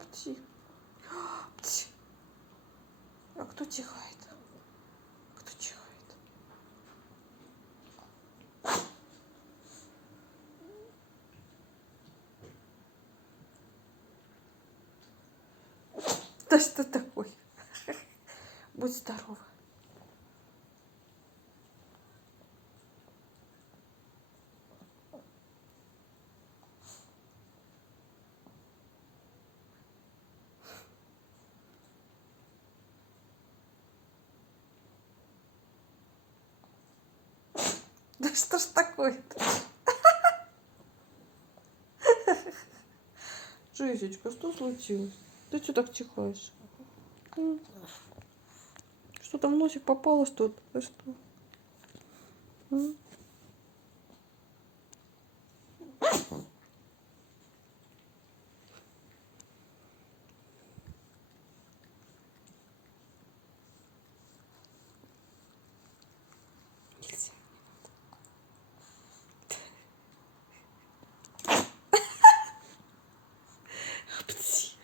Апти. Апти. А кто чихает? Кто чихает? Да что такое? Будь здорова. Да что ж такое-то? Жесечка, что случилось? Ты что так чихаешь? Что там в носик попало что-то? Да что? Нельзя. Апти.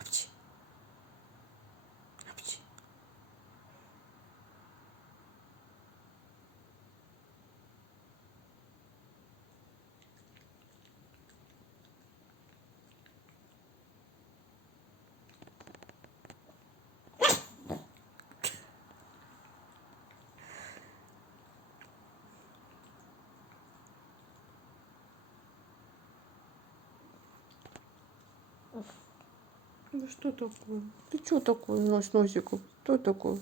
Апти. Апти. Да что такое? Ты что такое, носиком? Что такое?